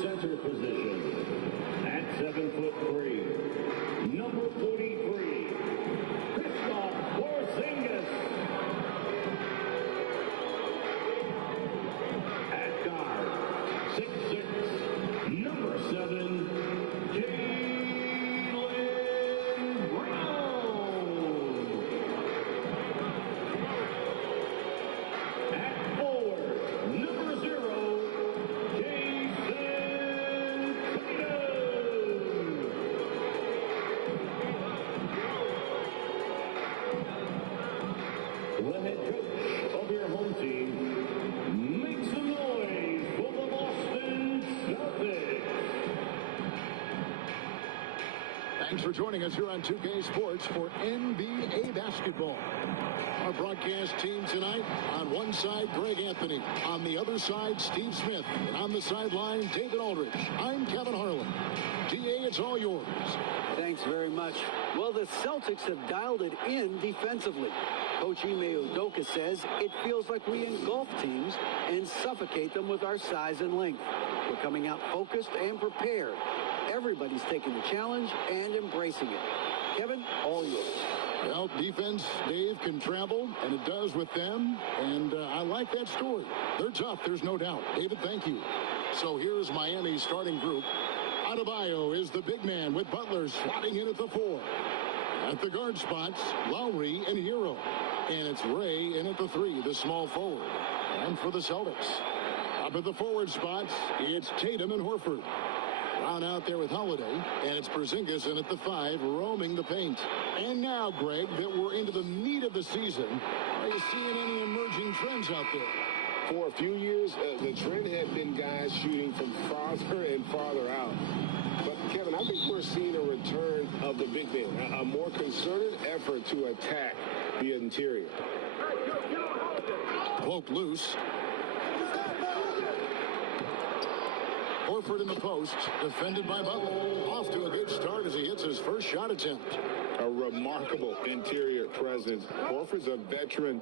center position. At 7'3", number 43, Kristaps Porzingis. At guard, 6'6", number 7, Jaylen Brown. At forward, number 0, Jason Tatum. The head coach of your home team, make some noise for the Boston Celtics. Thanks for joining us here on 2K Sports for NBA basketball. Our broadcast team tonight, on one side, Greg Anthony. On the other side, Steve Smith. And on the sideline, David Aldridge. I'm Kevin Harlan. DA, it's all yours. Thanks very much. Well, the Celtics have dialed it in defensively. Coach Ime Udoka says it feels like we engulf teams and suffocate them with our size and length. We're coming out focused and prepared. Everybody's taking the challenge and embracing it. Kevin, all yours. Well, defense, Dave, can travel, and it does with them, and I like that story. They're tough, there's no doubt. David, thank you. So here's Miami's starting group. Adebayo is the big man with Butler slotting in at the 4. At the guard spots, Lowry and Hero. And it's Ray in at the 3, the small forward. And for the Celtics, up at the forward spots, it's Tatum and Horford. Brown out there with Holiday, and it's Porzingis in at the 5, roaming the paint. And now, Greg, that we're into the meat of the season, are you seeing any emerging trends out there? For a few years, the trend had been guys shooting from farther and farther out. But, Kevin, I think we're seeing a return of the big man, a more concerted effort to attack the interior. Poked loose. Horford in the post, defended by Butler. Off to a good start as he hits his first shot attempt. A remarkable interior presence. Horford's a veteran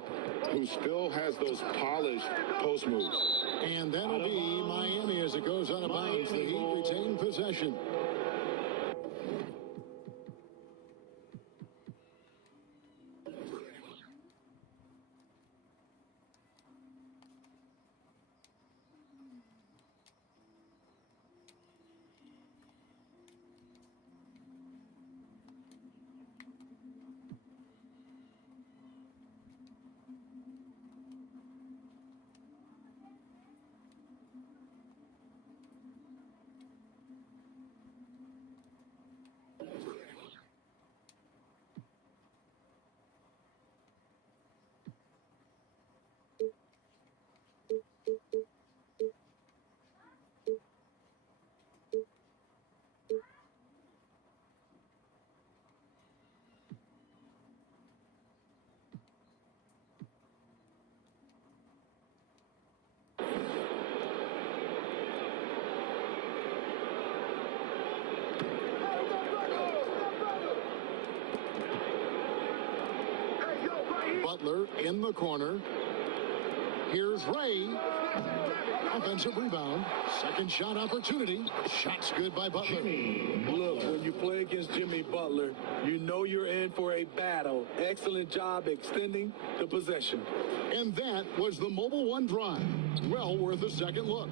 who still has those polished post moves. And that'll be Miami as it goes out of bounds. The Heat retain possession. Butler in the corner. Here's Ray. Offensive rebound. Second shot opportunity. Shot's good by Butler. Look, when you play against Jimmy Butler, you know you're in for a battle. Excellent job extending the possession. And that was the Mobile One drive. Well worth a second look.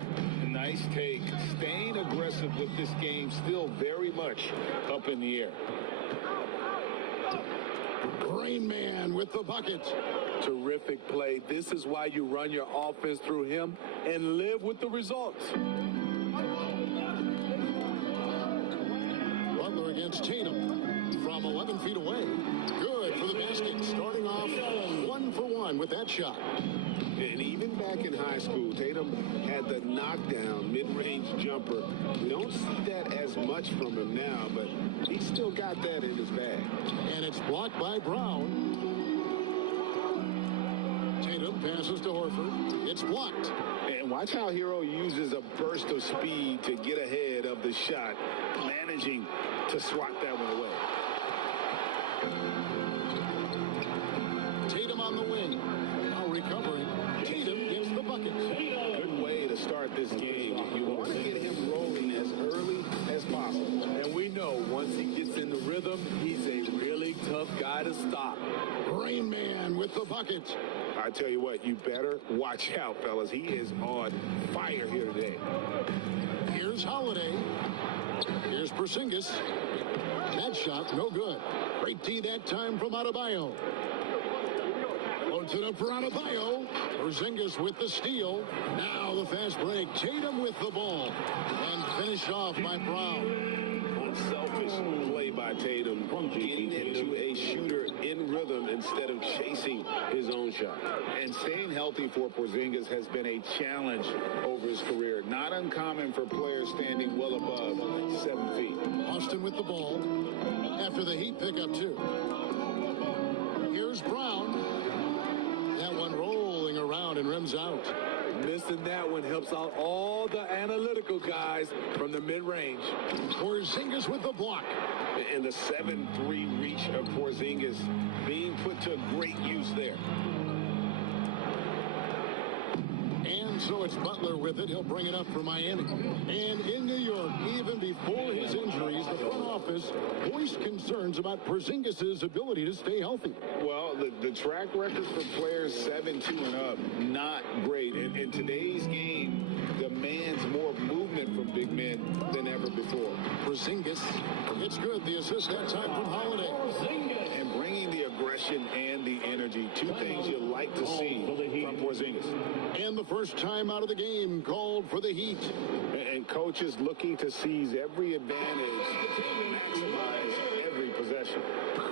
Nice take. Staying aggressive with this game, still very much up in the air. Rain Man with the bucket. Terrific play. This is why you run your offense through him and live with the results. Butler against Tatum from 11 feet away. Good for the basket. Starting off 1 for 1 with that shot. And even back in high school, Tatum had the knockdown mid-range jumper. We don't see that as much from him now, but he's still got that in his bag. And it's blocked by Brown. Tatum passes to Horford. It's blocked. And watch how Hero uses a burst of speed to get ahead of the shot, managing to swat that one away. Tatum on the wing. Now recovering. Tatum gets the bucket. Good way to start this game. You want to get him rolling to stop. Rain Man with the bucket. I tell you what, you better watch out, fellas. He is on fire here today. Here's Holiday. Here's Porzingis. That shot, no good. Great D that time from Adebayo. Loads it up for Adebayo. Porzingis with the steal. Now the fast break. Tatum with the ball. And finished off by Brown. Unselfish play by Tatum. Getting into a shooter in rhythm instead of chasing his own shot. And staying healthy for Porzingis has been a challenge over his career. Not uncommon for players standing well above 7 feet. Austin with the ball. After the Heat pick up two. Here's Brown. That one rolling around and rims out. Missing that one helps out all the analytical guys from the mid-range. Porzingis with the block. And the 7-3 reach of Porzingis being put to great use there. And so it's Butler with it. He'll bring it up for Miami. And in New York, even before his injuries, the front office voiced concerns about Porzingis' ability to stay healthy. Well, the track record for players 7-2 and up, not great. And today's game demands more movement from big men than ever before. Porzingis, it's good. The assist that time from Holiday. And bringing the aggression and the energy, two things you like to see from Porzingis. And the first time out of the game called for the Heat. And coaches looking to seize every advantage, maximize every possession.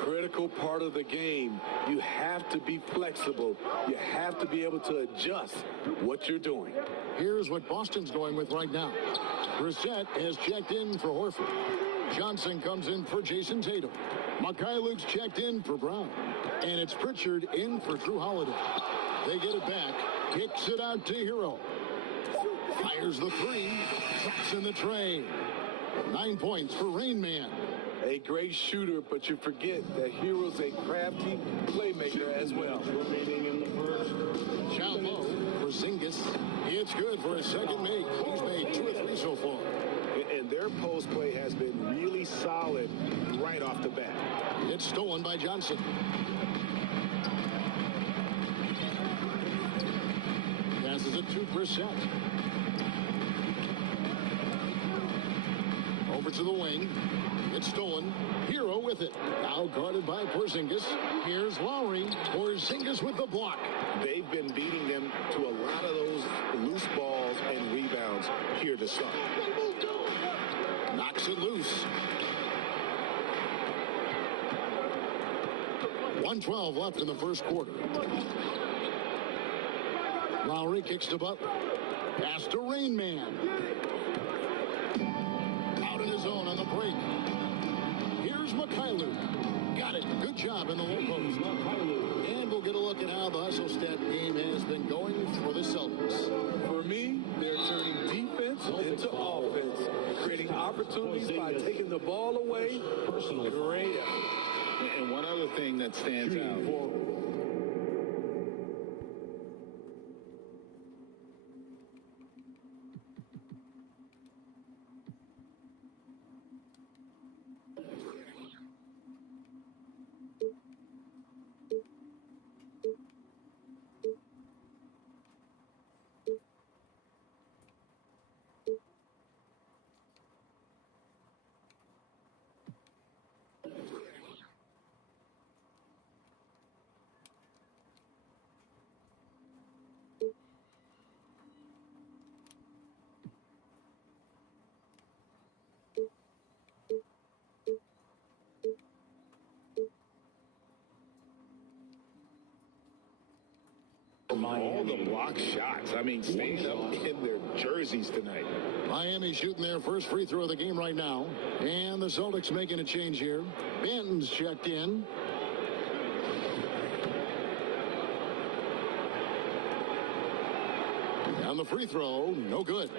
Critical part of the game. You have to be flexible. You have to be able to adjust what you're doing. Here's what Boston's going with right now. Brissett has checked in for Horford. Johnson comes in for Jason Tatum. Mikhailuk's checked in for Brown. And it's Pritchard in for Drew Holiday. They get it back. Kicks it out to Hero. Fires the three. Drops in the tray. 9 points for Rain Man. A great shooter, but you forget that Hero's a crafty playmaker as well. Remaining in the first. Shot low for Porzingis. It's good for his second make. He's made 2 or 3 so far. And their post play has been really solid right off the bat. It's stolen by Johnson. Passes it to Brissett. Over to the wing. It's stolen. Hero with it. Now guarded by Porzingis. Here's Lowry. Porzingis with the block. They've been beating them to a lot of those loose balls and rebounds here to start. Knocks it loose. 1:12 left in the first quarter. Lowry kicks to Butler. Pass to Rain Man. Out in his own on the break. Here's Mikhailuk. Got it. Good job in the low post. And we'll get a look at how the hustle stat game has been going for the Celtics. For me, they're turning defense into offense, creating opportunities by taking the ball away. Great effort. And one other thing that stands out. All the block shots. I mean, staying up in their jerseys tonight. Miami shooting their first free throw of the game right now. And the Celtics making a change here. Banton's checked in. On the free throw, no good.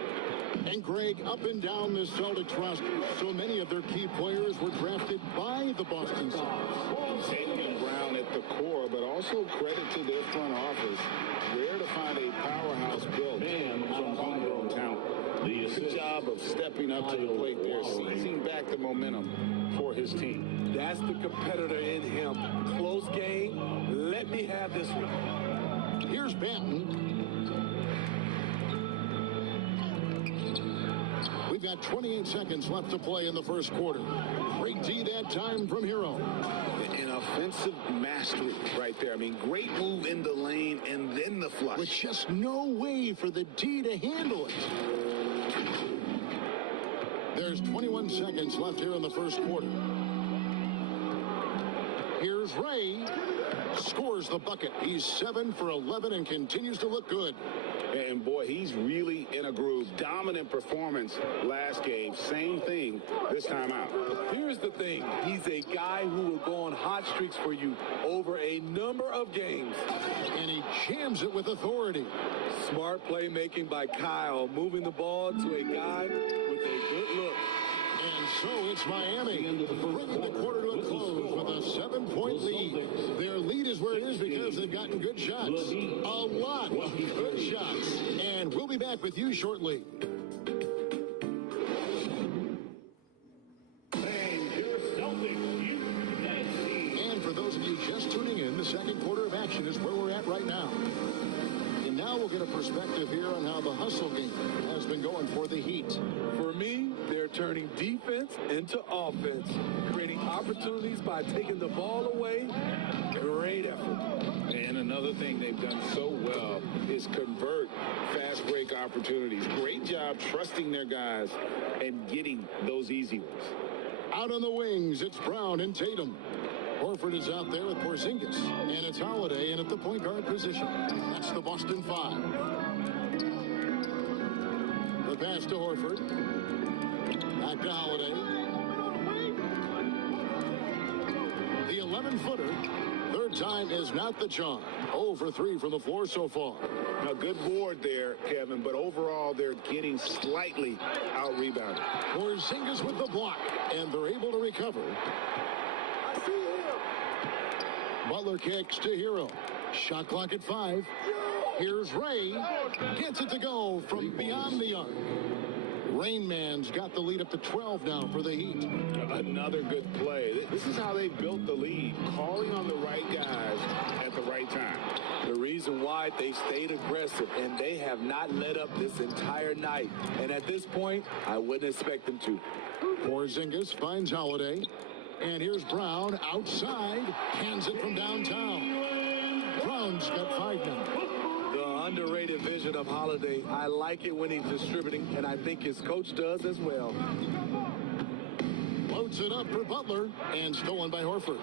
And Greg, up and down this Celtics roster, so many of their key players were drafted by the Boston Celtics. Tatum and Brown at the core, but also credit to their front office. Rare to find a powerhouse built from homegrown talent. Good job job of stepping up to the plate there, seizing back the momentum for his team. That's the competitor in him. Close game. Let me have this one. Here's Banton. We've got 28 seconds left to play in the first quarter. Great D that time from Hero. An offensive mastery right there. I mean, great move in the lane and then the flush. With just no way for the D to handle it. There's 21 seconds left here in the first quarter. Here's Ray. Scores the bucket. He's 7 for 11 and continues to look good. And boy, he's really in a groove. Dominant performance last game. Same thing this time out. Here's the thing. He's a guy who will go on hot streaks for you over a number of games. And he jams it with authority. Smart playmaking by Kyle, moving the ball to a guy with a good look. And so it's Miami bringing the quarter to a close with a 7-point lead. Their lead is where it is because they've gotten good shots. A lot of good shots. And we'll be back with you shortly. And for those of you just tuning in, the second quarter of action is where we're at right now. And now we'll get a perspective here on how the hustle game has been going for the Heat. For me, they're turning defense into offense, creating opportunities by taking the ball away. Great effort. And another thing they've done so well is convert fast break opportunities. Great job trusting their guys and getting those easy ones. Out on the wings, it's Brown and Tatum. Horford is out there with Porzingis. And it's Holiday in at the point guard position. That's the Boston 5. The pass to Horford. Back to Holiday. The 11-footer. Third time is not the charm. 0 for 3 from the floor so far. Now, good board there, Kevin, but overall they're getting slightly out-rebounded. Porzingis with the block, and they're able to recover. Butler kicks to Hero. Shot clock at 5. Here's Ray. Gets it to go from beyond the arc. Rain Man's got the lead up to 12 now for the Heat. Another good play. This is how they built the lead, calling on the right guys at the right time. The reason why they stayed aggressive, and they have not let up this entire night. And at this point, I wouldn't expect them to. Porzingis finds Holiday. And here's Brown outside. Hands it from downtown. Brown's got 5 now. The underrated vision of Holiday. I like it when he's distributing, and I think his coach does as well. Loads it up for Butler, and stolen by Horford.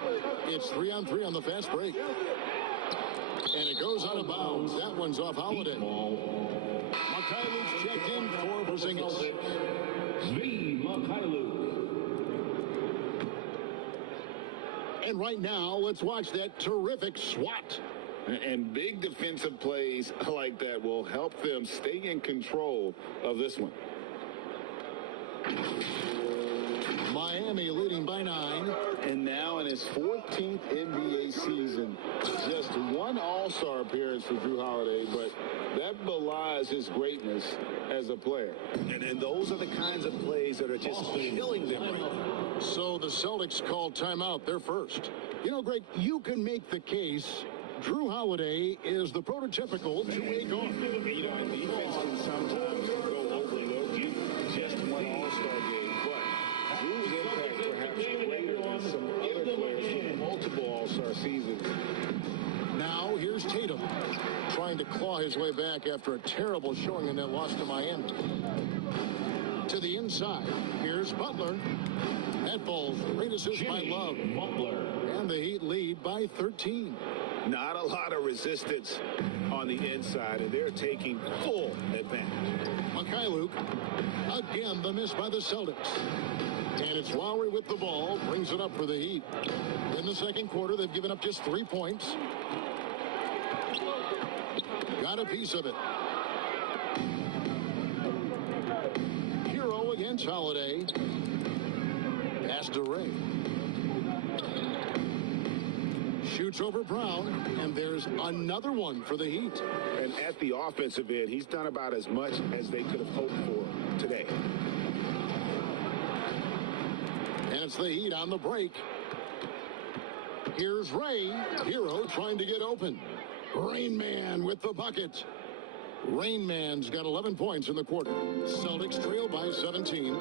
It's 3-on-3 on the fast break. And it goes out of bounds. That one's off Holiday. Mikhailov's checked in for Porzingis. And right now, let's watch that terrific swat. And big defensive plays like that will help them stay in control of this one. Miami leading by 9. And now in his 14th NBA season, just one All-Star appearance for Jrue Holiday, but that belies his greatness as a player. And those are the kinds of plays that are just killing them right now. So the Celtics called timeout. They're first. You know, Greg, you can make the case Jrue Holiday is the prototypical two-way guard. You know, and defense can sometimes go overlooked. Just one All-Star game, but Drew's impact perhaps greater than some other players from multiple All-Star seasons. Now here's Tatum trying to claw his way back after a terrible showing in that loss to Miami. To the inside, here's Butler. That ball's great assist by Love. Butler. And the Heat lead by 13. Not a lot of resistance on the inside, and they're taking full advantage. Mikhailuk, again the miss by the Celtics. And it's Lowry with the ball, brings it up for the Heat. In the second quarter, they've given up just 3 points. Got a piece of it. Hero against Holiday. Pass to Ray. Shoots over Brown, and there's another one for the Heat. And at the offensive end, he's done about as much as they could have hoped for today. And it's the Heat on the break. Here's Ray. Hero trying to get open. Rain Man with the bucket. Rain Man's got 11 points in the quarter. Celtics trail by 17.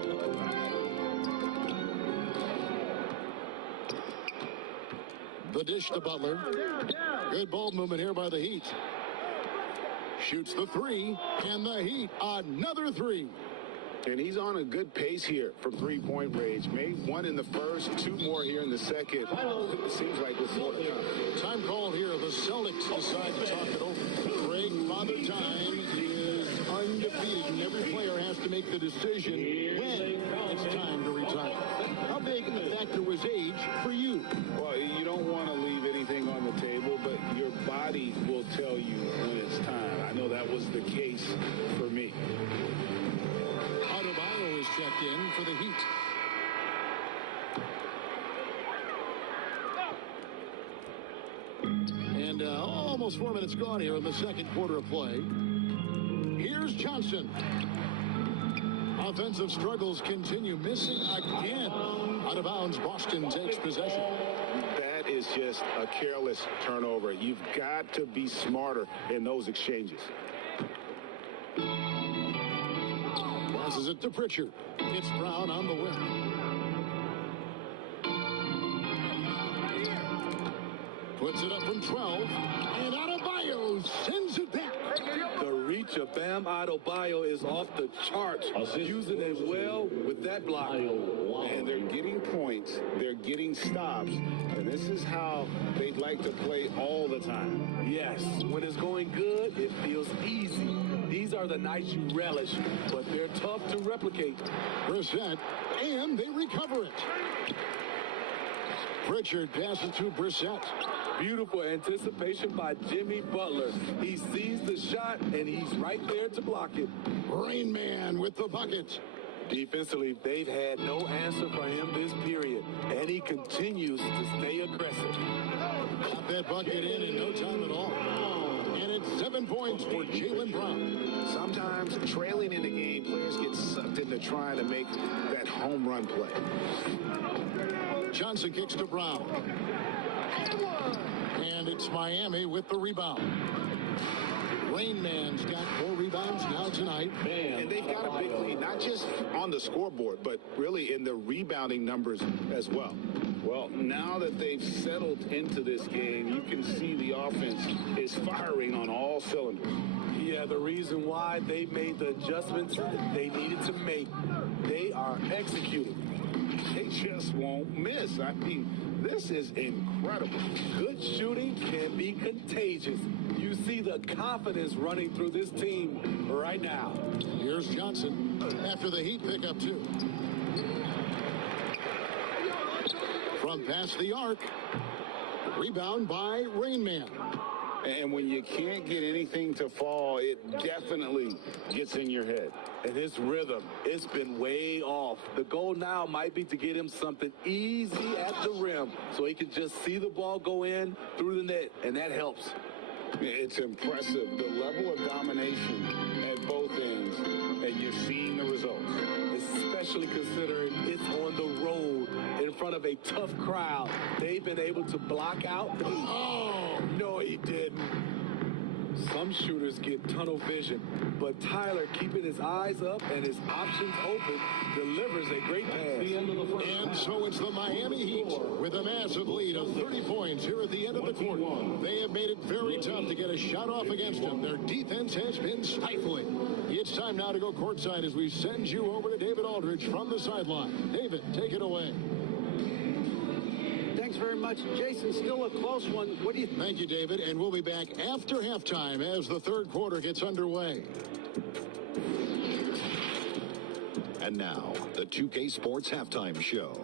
The dish to Butler. Good ball movement here by the Heat. Shoots the three, and the Heat another three. And he's on a good pace here from three-point range. Made one in the first, two more here in the second. It seems like with more time called here. The Celtics decide to talk it over. Greg Father Time is undefeated, and every player has to make the decision when it's time to retire. How big a factor was age for you? Well, you don't want to leave anything on the table, but your body will tell you when it's time. I know that was the case for me. Adebayo is checked in for the Heat. And almost 4 minutes gone here in the second quarter of play. Here's Johnson. Offensive struggles continue. Missing again. Out of bounds, Boston takes possession. That is just a careless turnover. You've got to be smarter in those exchanges. Passes it to Pritchard. Gets Brown on the wing. Puts it up from 12. And Adebayo sends it back. The reach of Bam Adebayo is off the charts. Using it well with that block. And they're getting points. They're getting stops. And this is how they'd like to play all the time. Yes, when it's going good, it feels easy. These are the nights you relish, but they're tough to replicate. Brissett, and they recover it. Pritchard passes to Brissett. Beautiful anticipation by Jimmy Butler. He sees the shot, and he's right there to block it. Rain Man with the bucket. Defensively, they've had no answer for him this period, and he continues to stay aggressive. Got that bucket in no time at all. And it's 7 points for Jaylen Brown. Sometimes trailing in the game, players get sucked into trying to make that home run play. Johnson kicks to Brown. And it's Miami with the rebound. Rain Man's got 4 rebounds now tonight. And they've got a big lead, not just on the scoreboard, but really in the rebounding numbers as well. Well, now that they've settled into this game, you can see the offense is firing on all cylinders. Yeah, the reason why they made the adjustments they needed to make, they are executing. They just won't miss. I mean, this is incredible. Good shooting can be contagious. You see the confidence running through this team right now. Here's Johnson after the Heat pick up 2. From past the arc. Rebound by Rain Man. And when you can't get anything to fall, it definitely gets in your head. And his rhythm, it's been way off. The goal now might be to get him something easy at the rim so he can just see the ball go in through the net, and that helps. It's impressive, the level of domination at both ends, and you're seeing the results. Especially considering it's on the road in front of a tough crowd. They've been able to block out. Oh, no, he didn't. Some shooters get tunnel vision, but Tyler, keeping his eyes up and his options open, delivers a great pass. And so it's the Miami Heat with a massive lead of 30 points here at the end of the quarter. They have made it very tough to get a shot off against them. Their defense has been stifling. It's time now to go courtside as we send you over to David Aldridge from the sideline. David, take it away. Thanks very much, Jason. Still a close one. What do you think? Thank you, David. And we'll be back after halftime as the third quarter gets underway. And now, the 2K Sports Halftime Show.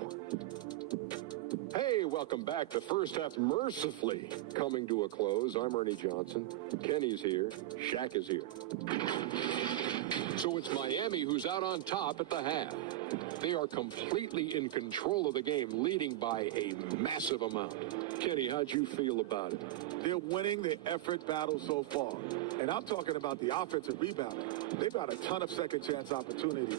Hey, welcome back. The first half mercifully coming to a close. I'm Ernie Johnson. Kenny's here. Shaq is here. So it's Miami who's out on top at the half. They are completely in control of the game, leading by a massive amount. Kenny, how'd you feel about it? They're winning the effort battle so far. And I'm talking about the offensive rebounding. They've got a ton of second-chance opportunities.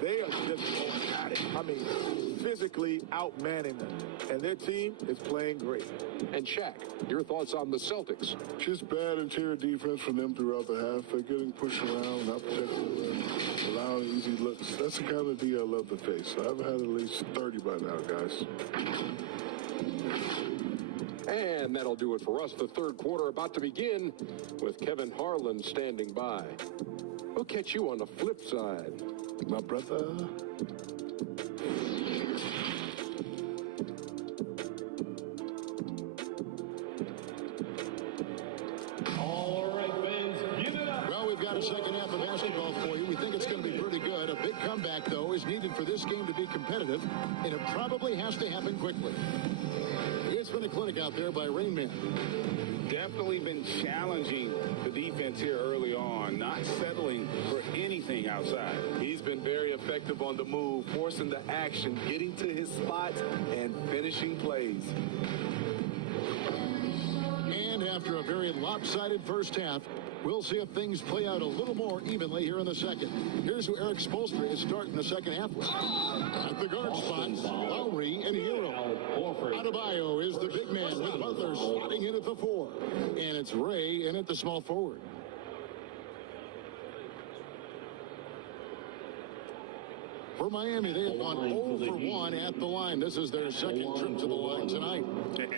They are just going at it. I mean, physically outmanning them. And their team is playing great. And Shaq, your thoughts on the Celtics? Just bad interior defense from them throughout the half. They're getting pushed around, not protecting the rim, allowing easy looks. That's the kind of D I love to face. I've had at least 30 by now, guys. And that'll do it for us. The third quarter about to begin with Kevin Harlan standing by. We'll catch you on the flip side. My brother. Well, we've got a second half of basketball for you. We think it's going to be pretty good. A big comeback, though, is needed for this game to be competitive, and it probably has to happen quickly. It's been a clinic out there by Rain Man. Definitely been challenging the defense here early on, not settling for anything outside. He's been very effective on the move, forcing the action, getting to his spots, and finishing plays. And after a very lopsided first half, we'll see if things play out a little more evenly here in the second. Here's who Eric Spoelstra is starting the second half with. At the guard spot, Lowry and Hero. Adebayo is the big man with Butler slotting in at the 4. And it's Ray in at the small forward. For Miami, they have gone 0 for 1 at the line. This is their second trip to the line tonight.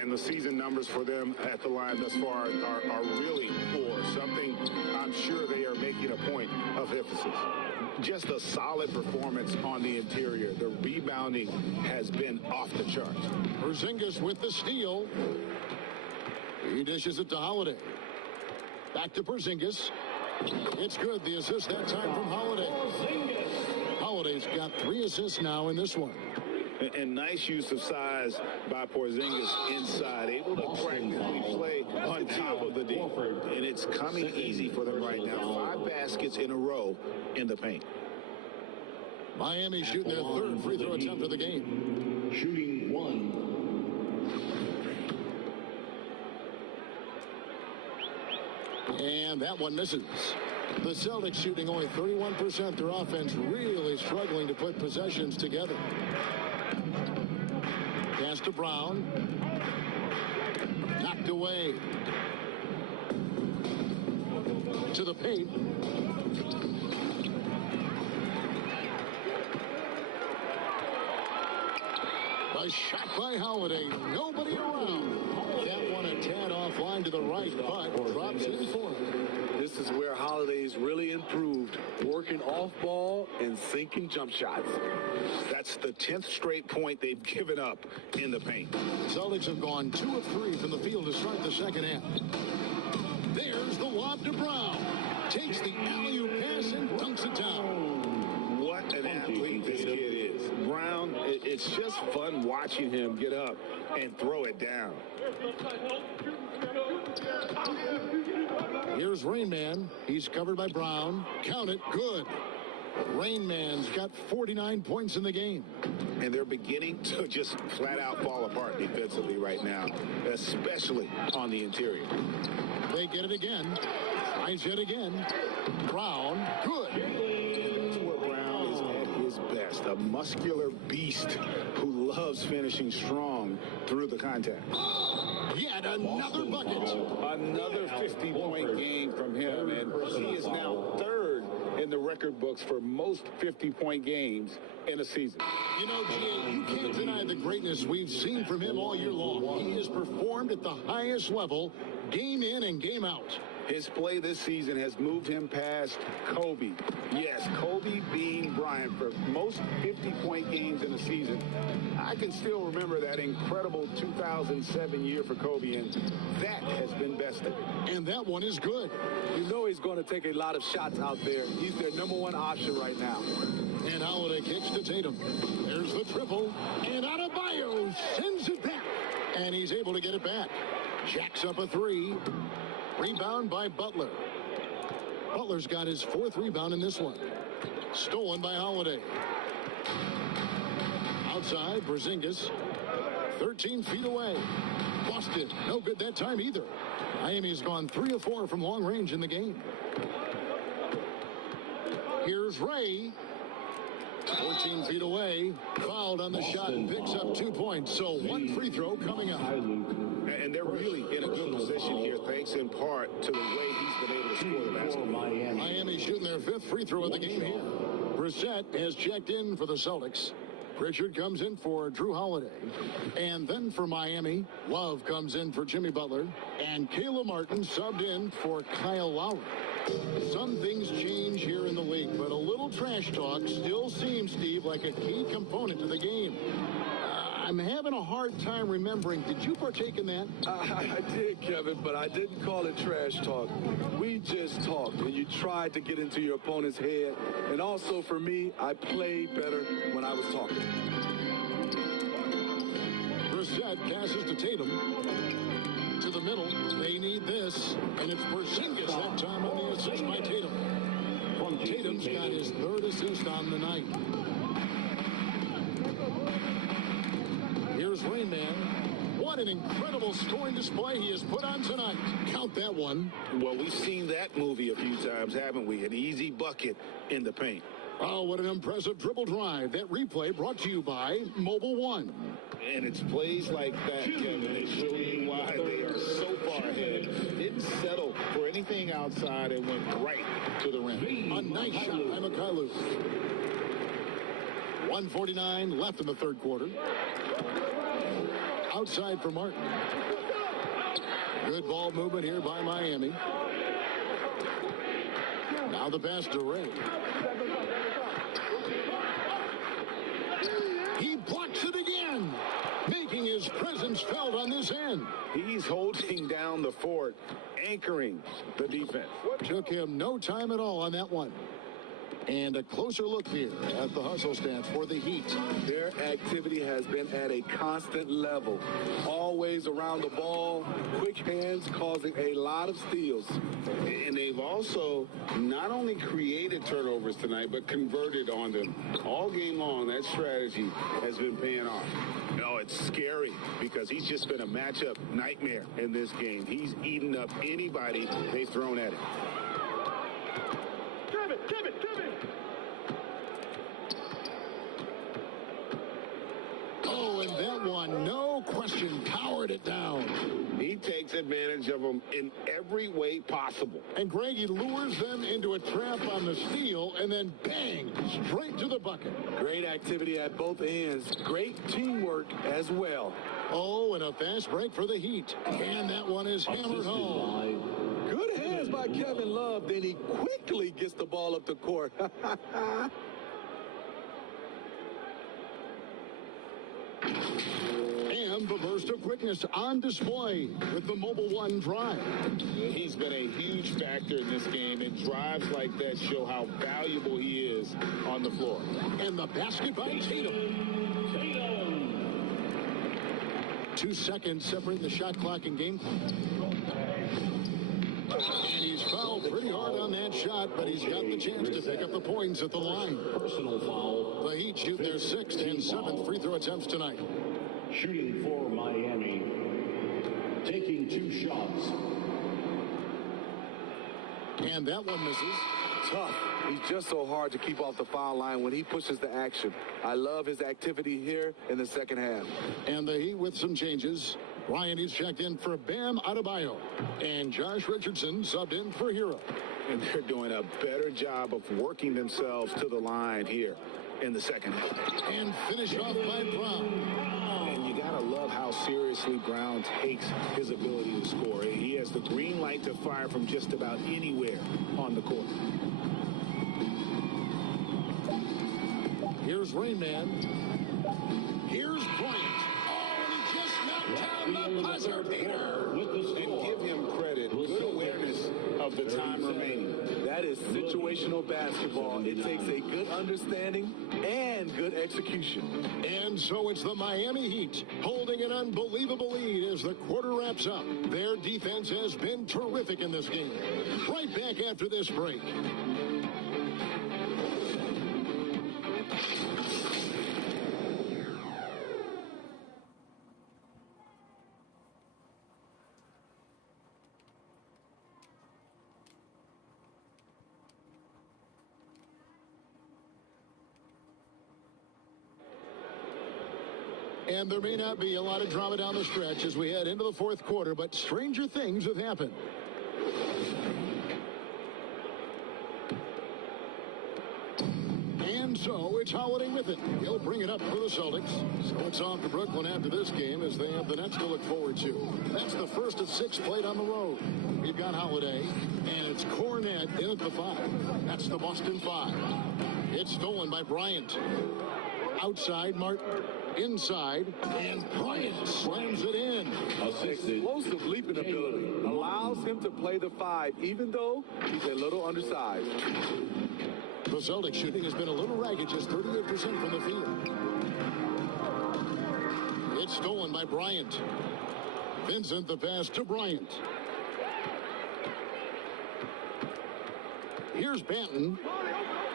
And the season numbers for them at the line thus far are really poor. Something I'm sure they are making a point of emphasis. Just a solid performance on the interior. The rebounding has been off the charts. Porzingis with the steal. He dishes it to Holiday. Back to Porzingis. It's good. The assist that time from Holiday. Holiday's got 3 assists now in this one. And nice use of size by Porzingis inside, able to practically play on top of the D. And it's coming easy for them right now. 5 baskets in a row in the paint. Miami shooting their 3rd free throw attempt of the game. Shooting 1. And that one misses. The Celtics shooting only 31%. Their offense really struggling to put possessions together. Pass to Brown. Knocked away. To the paint. A shot by Holiday. Nobody around. That one a tad offline to the right, but drops in for him. This is where Holiday's really improved, working off ball and sinking jump shots. That's the 10th straight point they've given up in the paint. Celtics have gone 2 of 3 from the field to start the second half. There's the lob to Brown. Takes the alley-oop pass and dunks it down. What an athlete this kid is. Brown, it's just fun watching him get up and throw it down. Here's Rain Man. He's covered by Brown. Count it. Good. Rain Man's got 49 points in the game. And they're beginning to just flat out fall apart defensively right now, especially on the interior. They get it again. Tries it again. Brown. Good. This is where Brown is at his best. A muscular beast who loves finishing strong through the contact. Yet another bucket. Another 50-point game from him, and he is now 3rd in the record books for most 50-point games in a season. You know, G.A., you can't deny the greatness we've seen from him all year long. He has performed at the highest level, game in and game out. His play this season has moved him past Kobe. Yes, Kobe being Bryant for most 50-point games in a season. I can still remember that incredible 2007 year for Kobe, and that has been bested. And that one is good. You know he's going to take a lot of shots out there. He's their #1 option right now. And Holiday kicks to Tatum. There's the triple. And Adebayo sends it back. And he's able to get it back. Jacks up a 3. Rebound by Butler. Butler's got his 4th rebound in this one. Stolen by Holiday. Outside, Porzingis. 13 feet away. lost it. No good that time either. Miami's gone 3 of 4 from long range in the game. Here's Ray. 14 feet away. Fouled on the shot and picks up 2 points. So 1 free throw coming up. And they're really in a good position here, thanks in part to the way he's been able to score the basketball. Miami shooting their 5th free throw of the game here. Brissett has checked in for the Celtics. Pritchard comes in for Drew Holiday. And then for Miami, Love comes in for Jimmy Butler. And Caleb Martin subbed in for Kyle Lowry. Some things change here in the league, but a little trash talk still seems, Steve, like a key component to the game. I'm having a hard time remembering. Did you partake in that? I did, Kevin, but I didn't call it trash talk. We just talked, and you tried to get into your opponent's head. And also, for me, I played better when I was talking. Brissett passes to Tatum. To the middle. They need this. And it's Porzingis that time on the assist by Tatum. Tatum's got his 3rd assist on the night. Here's Rain Man. What an incredible scoring display he has put on tonight. Count that one. Well, we've seen that movie a few times, haven't we? An easy bucket in the paint. Oh, what an impressive dribble drive. That replay brought to you by Mobile One. And it's plays like that, Kevin, that show you why they are so far ahead. Didn't settle for anything outside and went right to the rim. A nice shot by Mikhailuk. 1:49 left in the 3rd quarter. Outside for Martin. Good ball movement here by Miami. Now the pass to Ray. He blocks it again, making his presence felt on this end. He's holding down the fort, anchoring the defense. Took him no time at all on that one. And a closer look here at the hustle stats for the Heat. Their activity has been at a constant level. Always around the ball, quick hands causing a lot of steals. And they've also not only created turnovers tonight, but converted on them. All game long, that strategy has been paying off. No, it's scary because he's just been a matchup nightmare in this game. He's eaten up anybody they've thrown at him. Kevin. Oh, and that one, no question, powered it down. He takes advantage of them in every way possible. And Greg, he lures them into a trap on the steal, and then bang, straight to the bucket. Great activity at both ends. Great teamwork as well. Oh, and a fast break for the Heat. And that one is hammered home. Good hands by Kevin Love. Then he quickly gets the ball up the court. And the burst of quickness on display with the Mobile One drive. He's been a huge factor in this game, and drives like that show how valuable he is on the floor. And the basket by Tatum. 2 seconds separating the shot clock and game clock. And he's fouled pretty hard on that shot, but he's got the chance to pick up the points at the line. Personal foul. The Heat shoot their 6th and 7th free throw attempts tonight. Shooting for Miami. Taking 2 shots. And that one misses. Tough. He's just so hard to keep off the foul line when he pushes the action. I love his activity here in the second half. And the Heat with some changes. Ryan is checked in for Bam Adebayo. And Josh Richardson subbed in for Hero. And they're doing a better job of working themselves to the line here in the second half. And finished off by Brown. And you got to love how seriously Brown takes his ability to score. He has the green light to fire from just about anywhere on the court. Here's Rain Man. Here's Bryant. Oh, and he just knocked down the buzzer beater. And give him credit. Good awareness of the time remaining. That is situational basketball. It takes a good understanding and good execution. And so it's the Miami Heat holding an unbelievable lead as the quarter wraps up. Their defense has been terrific in this game. Right back after this break. And there may not be a lot of drama down the stretch as we head into the fourth quarter, but stranger things have happened. And so it's Holiday with it. He'll bring it up for the Celtics. So it's off to Brooklyn after this game as they have the Nets to look forward to. That's the first of 6 played on the road. We've got Holiday, and it's Cornette in at the 5. That's the Boston 5. It's stolen by Bryant. Outside, Martin. Inside, and Bryant slams it in. Explosive leaping ability allows him to play the 5, even though he's a little undersized. The Celtics shooting has been a little ragged, just 38% from the field. It's stolen by Bryant. Vincent the pass to Bryant. Here's Banton.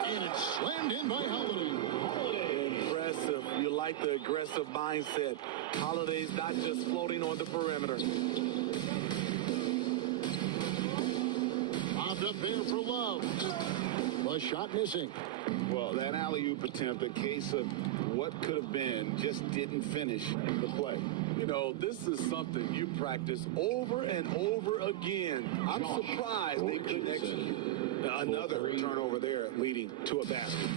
And it's slammed in by Holiday. Impressive. You like the aggressive mindset. Holiday's not just floating on the perimeter. Popped up there for Love. A shot missing. Well, that alley-oop attempt, a case of what could have been, just didn't finish the play. You know, this is something you practice over and over again. I'm surprised they couldn't execute. Another turnover there leading to a basket.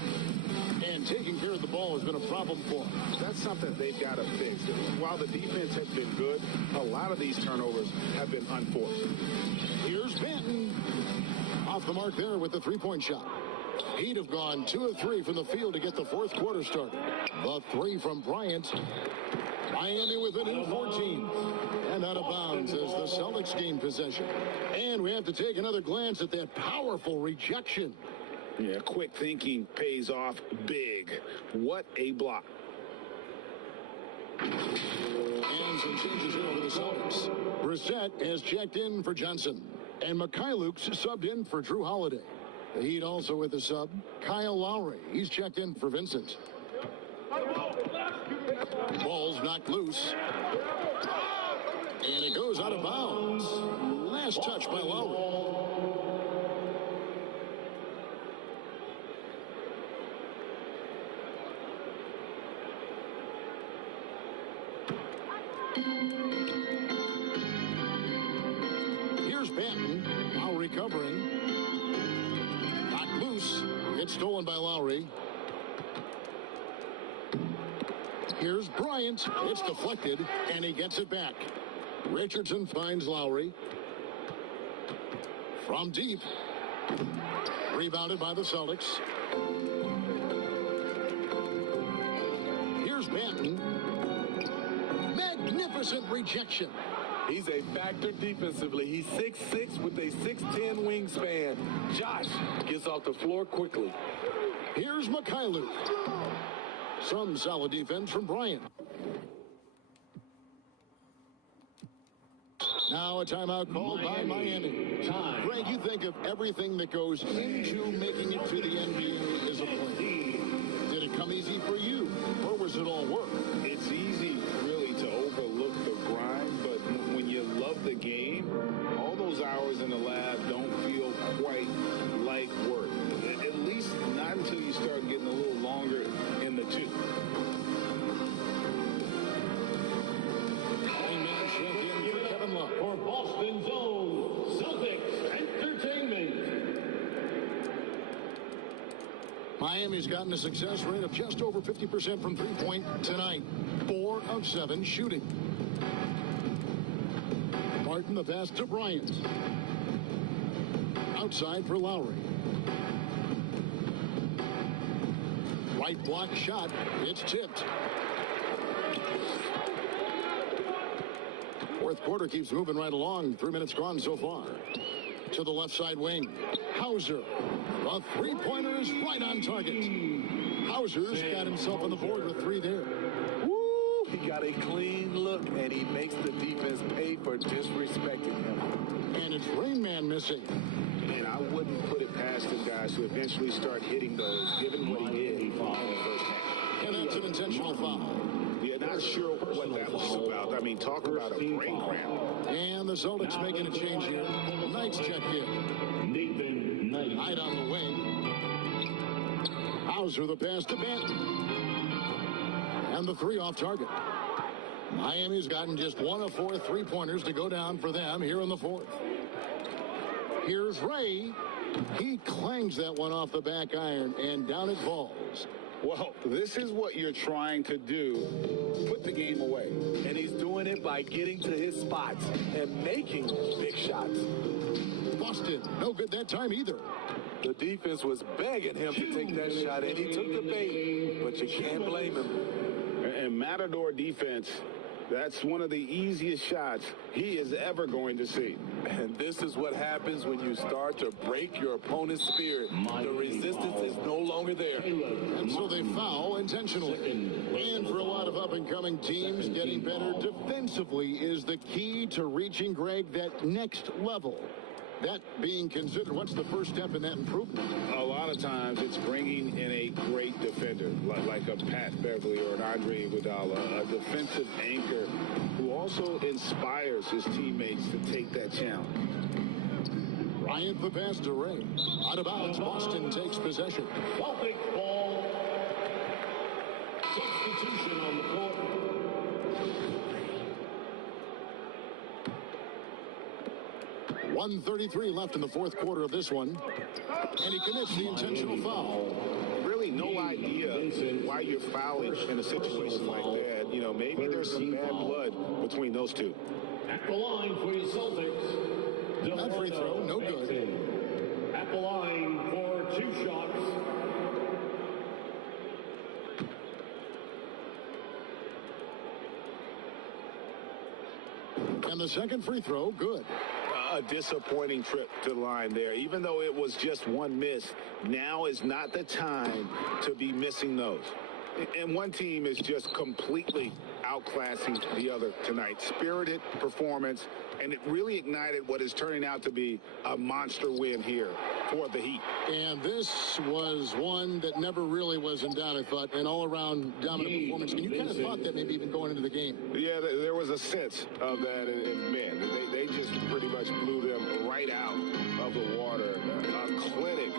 And taking care of the ball has been a problem for them. That's something they've got to fix. While the defense has been good, a lot of these turnovers have been unforced. Here's Banton. Off the mark there with the three-point shot. He'd have gone 2 of 3 from the field to get the fourth quarter started. The 3 from Bryant. Miami with a new 14. And out of bounds as the Celtics gain possession. And we have to take another glance at that powerful rejection. Yeah, quick thinking pays off big. What a block. And some changes here over the Celtics. Brissett has checked in for Johnson. And Mikhailuk's subbed in for Drew Holiday. The Heat also with the sub. Kyle Lowry. He's checked in for Vincent. Ball's knocked loose. And it goes out of bounds. Last touch by Lowry. Here's Banton. Now recovering. Knocked loose. It's stolen by Lowry. Here's Bryant. It's deflected, and he gets it back. Richardson finds Lowry. From deep. Rebounded by the Celtics. Here's Banton. Magnificent rejection. He's a factor defensively. He's 6'6" with a 6'10" wingspan. Josh gets off the floor quickly. Here's Mikhailuk. Some solid defense from Bryant. Now a timeout called by Miami. Greg, you think of everything that goes into making it to the NBA as a player. Did it come easy for you, or was it all work? It's easy, really, to overlook the grind, but when you love the game, all those hours in the lab don't feel quite like work. At least not until you start getting a little longer in the tooth. For Boston's own Celtics Entertainment. Miami's gotten a success rate of just over 50% from three-point tonight. 4 of 7 shooting. Martin the pass to Bryant. Outside for Lowry. Right block shot. It's tipped. Fourth quarter keeps moving right along. 3 minutes gone so far. To the left side wing. Hauser. The three-pointer is right on target. Hauser's got himself on the board with 3 there. Woo! He got a clean look, and he makes the defense pay for disrespecting him. And it's Rain Man missing. And I wouldn't put it past him, guys, to eventually start hitting those, given what he did in the first half. And that's an intentional foul. Yeah, not sure what that was about. I mean, talk about a brain cramp. And the Celtics making a change here. Knight's check in. Nathan Knight. Knight on the wing. Hauser the pass to Banton. And the 3 off target. Miami's gotten just 1 of 4 3-pointers to go down for them here in the fourth. Here's Ray. He clangs that one off the back iron, and down it falls. Well, this is what you're trying to do. Put the game away. And he's doing it by getting to his spots and making big shots. Boston, no good that time either. The defense was begging him to take that shot, and he took the bait, but you can't blame him. And Matador defense, that's one of the easiest shots he is ever going to see. And this is what happens when you start to break your opponent's spirit. The resistance is no longer there. And so they foul intentionally. And for a lot of up-and-coming teams, getting better defensively is the key to reaching, Greg, that next level. That being considered, what's the first step in that improvement? A lot of times it's bringing in a great defender, like a Pat Beverly or an Andre Iguodala, a defensive anchor who also inspires his teammates to take that challenge. Bryant the pass to Ray. Out of bounds, Boston takes possession. Celtics ball. Substitution on the court. .133 left in the fourth quarter of this one. And he commits the intentional foul. Really no idea why you're fouling in a situation like that. You know, maybe there's some bad blood between those two. At the line for your Celtics. That free throw, no good. At the line for 2 shots. And the second free throw, good. A disappointing trip to the line there. Even though it was just one miss, now is not the time to be missing those. And one team is just completely outclassing the other tonight. Spirited performance, and it really ignited what is turning out to be a monster win here for the Heat. And this was one that never really was in doubt, I thought, an all-around dominant performance. And you kind of thought that maybe even going into the game. Yeah, there was a sense of that, and man, they just pretty much blew them right out of the water. A clinic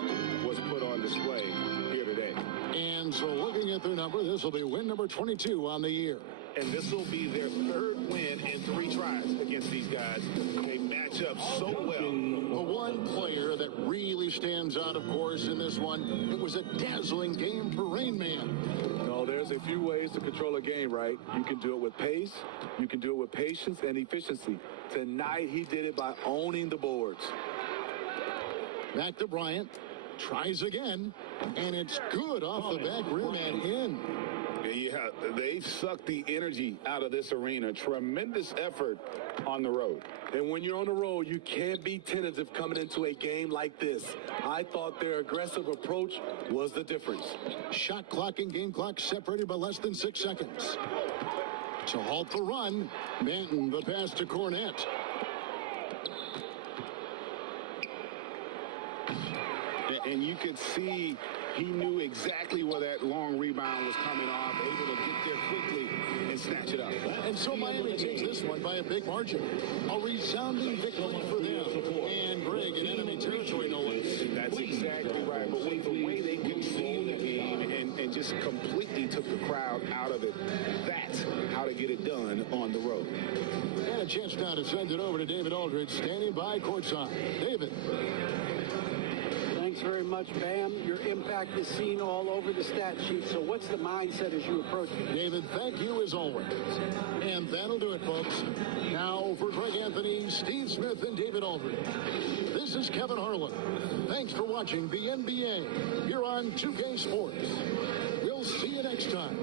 was put on display here today. And so looking at their number, this will be win number 22 on the year. And this will be their third win in 3 tries against these guys. They match up so well. The one player that really stands out, of course, in this one, it was a dazzling game for Rain Man. No, there's a few ways to control a game, right? You can do it with pace, you can do it with patience and efficiency. Tonight, he did it by owning the boards. Back to Bryant. Tries again, and it's good off the back rim and in. Yeah, they've sucked the energy out of this arena. Tremendous effort on the road. And when you're on the road, you can't be tentative coming into a game like this. I thought their aggressive approach was the difference. Shot clock and game clock separated by less than 6 seconds. To halt the run, Manton the pass to Cornette. And you could see he knew exactly where that long rebound was coming off, able to get there quickly and snatch it up. And so Miami takes this one by a big margin. A resounding victory for them. And Greg in enemy territory, no less. That's exactly right. But with the way they controlled the game and just completely took the crowd out of it, that's how to get it done on the road. And a chance now to send it over to David Aldridge, standing by courtside. David. Thanks very much, Bam. Your impact is seen all over the stat sheet. So what's the mindset as you approach it? David, thank you as always. And that'll do it, folks. Now for Greg Anthony, Steve Smith, and David Aldridge. This is Kevin Harlan. Thanks for watching the NBA here on 2K Sports. We'll see you next time.